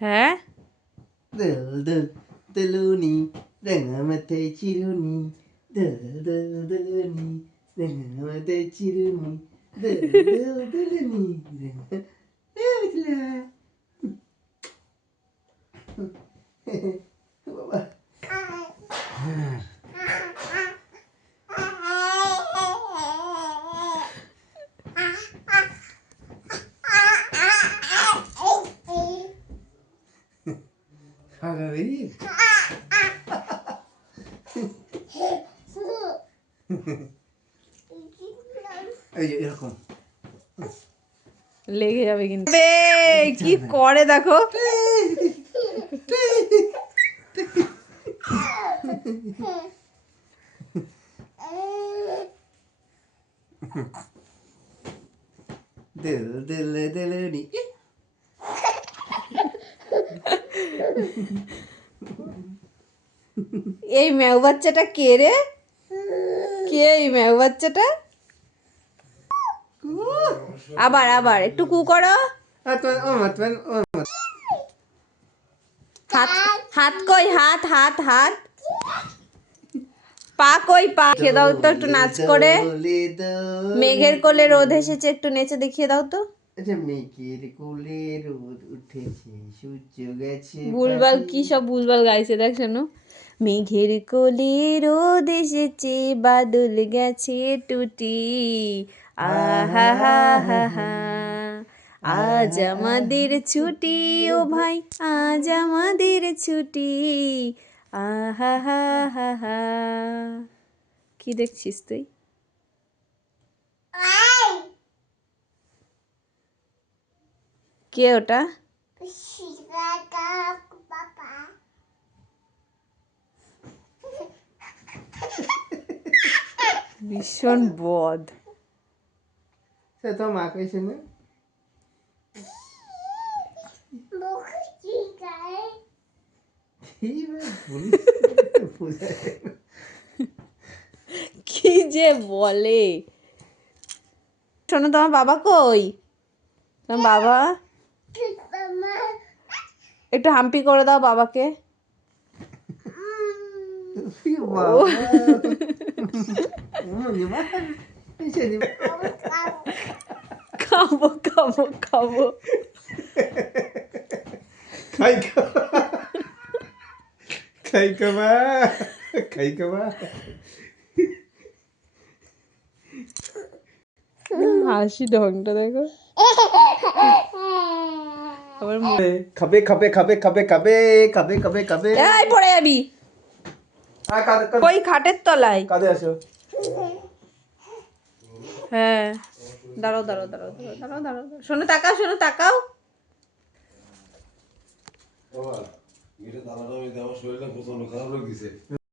হ্যাঁ দোল দোল দোলুনি রাঙা মাথায় চিরুনি দোল দোল দোলুনি রাঙা মাথায় চিরুনি দোল দোল দোলুনি বাবা এরকম লেগে যাবে কিন্তু কি করে দেখো দিল দিল দিলনি এই ম্যাও বাচ্চাটা কে রে? কে এই ম্যাও বাচ্চাটা? আবার আবার একটু কু করো। হাত হাত কই হাত হাত হাত পা কই পা খেয়ে দাও তো একটু নাচ করে। মেঘের কোলে রোদ এসেছে একটু নেচে দেখিয়ে দাও তো। মেঘের কোলে রোদ উঠেছে সূর্য গেছে ভুলভাল কি সব ভুলভাল গাইছে দেখ শোনো। মেঘের কোলে রোদ এসেছে বাদল গেছে টুটি আহা হা হা হা আজ আমাদের ছুটি ও ভাই আজ আমাদের ছুটি আহা হা হা হা। কি দেখছিস তুই? কে ওটা? ভীষণ বদ। সে তো মা কইছে না কি যে বলে। শোনো তোমার বাবা কই? তোমার বাবা একটু হাম্পি করে দাও বাবাকে। খাবো খাবো খাবো খাই খাবা খাই খাবা হাসি ঢংটা দেখো। আবার খাবে খাবে খাবে খাবে খাবে খাবে খাবে খাবে এই পড়ে যাবি কই খাটের তলায়। কাঁদে আসো হ্যাঁ দাঁড়াও দাঁড়াও দাঁড়াও দাঁড়াও দাঁড়াও দাঁড়াও শোনো তাকাও শোনো তাকাও। বাবা এটা দাদাটা ওই দেওয়ার শরীরটা প্রচন্ড খারাপ লাগছে।